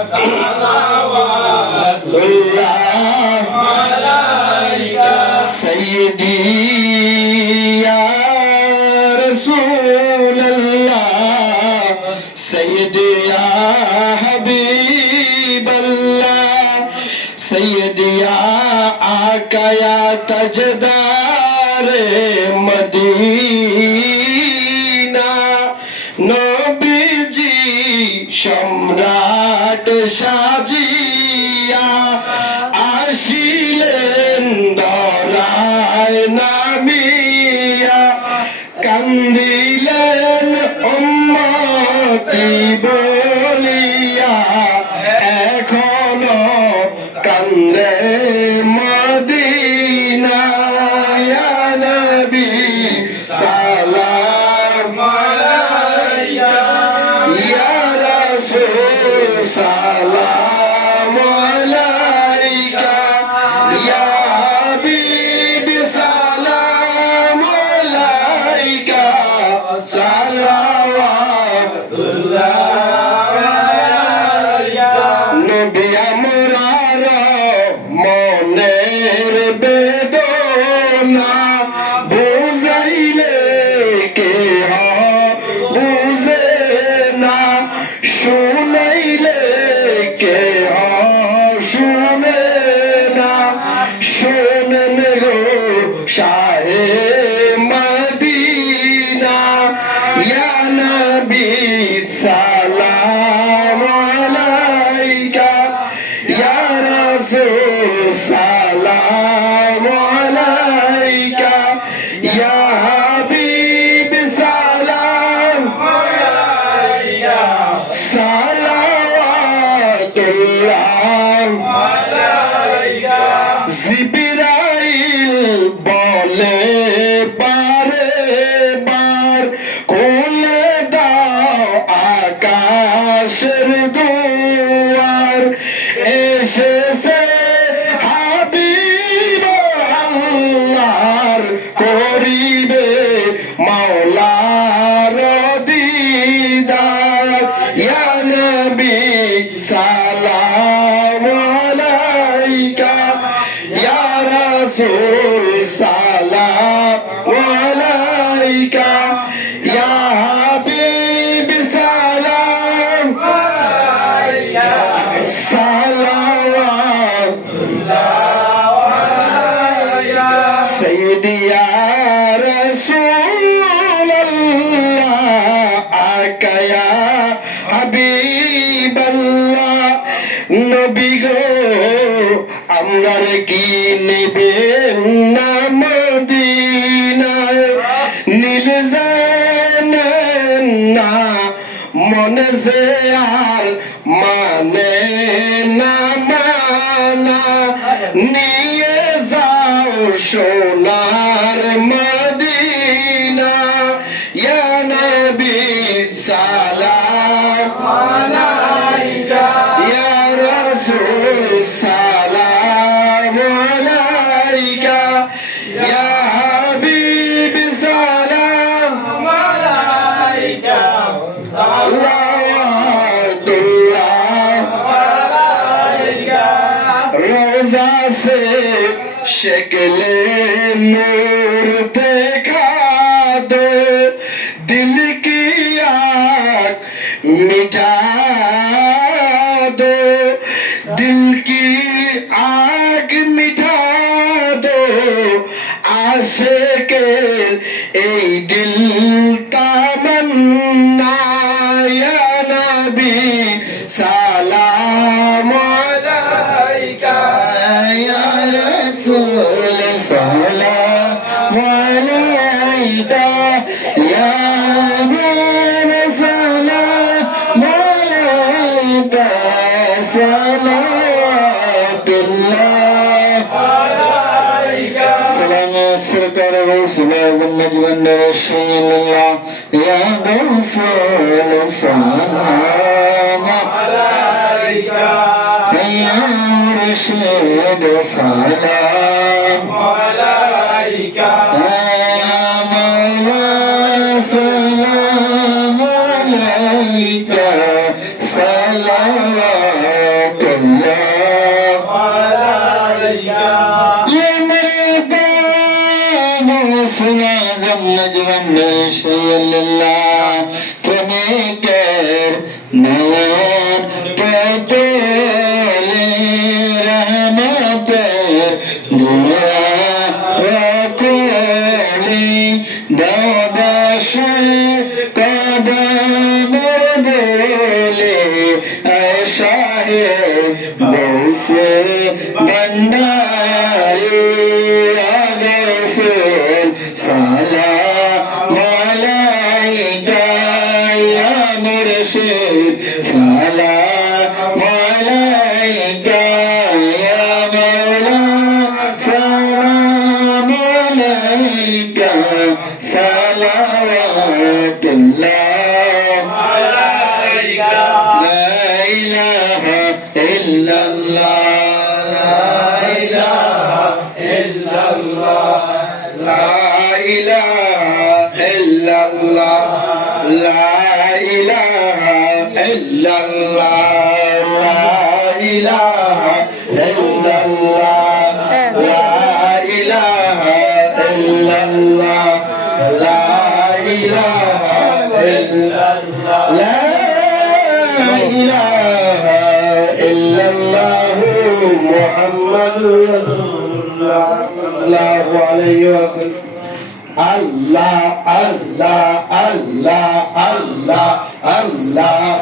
সালাওয়াতুল্লাহ আলাইকা সাইয়্যিদি ইয়া রাসূলুল্লাহ সাইয়্যিদি ইয়া হাবিবাল্লাহ সাইয়্যিদি ইয়া আকা ইয়া তাজদারে মদিনা নবীজি সম্রাট সাজিয়া আসিলেন ধরায় নামিয়া কান্দিলেন উম্মতি বলিয়া এখনো কান্দে মদিনা ইয়া নবী সালাম আলাইকা ইয়া রাসূল সালাম আলাইকা ইয়া হাবিব সালাম আলাইকা সালাওয়াতুল্লাহ আলাইকা নবী আমরার মনের বেদনা বুঝাইলে কে বুঝে না শুনাইলে কে শুনে না শোনেন গো শাহে মদিনা ইয়া নবী সালাম আলাইকা ইয়া রাসূল সালাম আলাইকা ইয়া হাবিব সালাম আলাইকা সালাওয়াতুল্লাহ আলাইকা জিবরাইল বলে বারে বার খুলে দাও আকাশের দুয়ার এসেছে হাবিব আল্লাহর করিবে মাওলার দিদার ইয়া নবী সালাম আলাইকা ইয়া রাসূল সালাম আলাইকা ইয়া হাবিব সালাম আলাইকা সালাওয়াতুল্লাহ আলাইকা সাইয়্যিদি ইয়া রাসূলুল্লাহ আকা ইয়া হাবিবাল্লাহ নবী গো আমরার কি নেবেন না মদিনায় নীল জানেন না মনে যে আর মানে না মানা নিয়ে যাও সোনার মদিনা ইয়া নবী সালাম আলাইকা ইয়া রাসূল সালাম আলাইকা ইয়া হাবিব সালাম আলাইকা সালাওয়াতুল্লাহ আলাইকা রোজা से शक्ले नूर देखा दो दिल की आग मिटा दो दिल की आग मिटा दो आशिकेर এই দিল তামান্না ইয়া নবী সালাম আলাইকা ইয়া রাসূল সালাম আলাইকা ইয়া হাবিব সালাম আলাইকা সালাওয়াতুল্লাহ আলাইকা সালাম সরকার রাসূল আযম মজবন রাসূলুল্লাহ ইয়া রাসূল সালাম আলাইকা ইয়া মুর্শিদ সালাম আলাইকা ইয়া মাওলা সালাম আলাইকা সালাওয়াত ইল্লাল্লাহ প্রেমিকের নয়ন পেতলে রহমতের দুয়া কোলি দাদাশে কদমের দোলে আশায়ে বসে বন্দারি আগসুল সালাম আলাইকা ইয়া মুর্শিদ সালাম আলাইকা ইয়া মাওলা সালাম আলাইকা সালাওয়াতুল্লাহ আলাইকা লা ইলাহা ইল্লাল্লাহ লা ইলাহা ইল্লাল্লাহ লা ইলাহা ইল্লাল্লাহ লা ইলাহা ইল্লাল্লাহ লা ইলাহা ইল্লাল্লাহ লা ইলাহা ইল্লাল্লাহ লা ইলাহা ইল্লাল্লাহ লা ইলাহা ইল্লাল্লাহ মুহাম্মাদুর রাসূলুল্লাহ সাল্লাল্লাহু আলাইহি ওয়াসাল্লাম আল্লাহ আল্লাহ আল্লাহ আল্লাহ আল্লাহ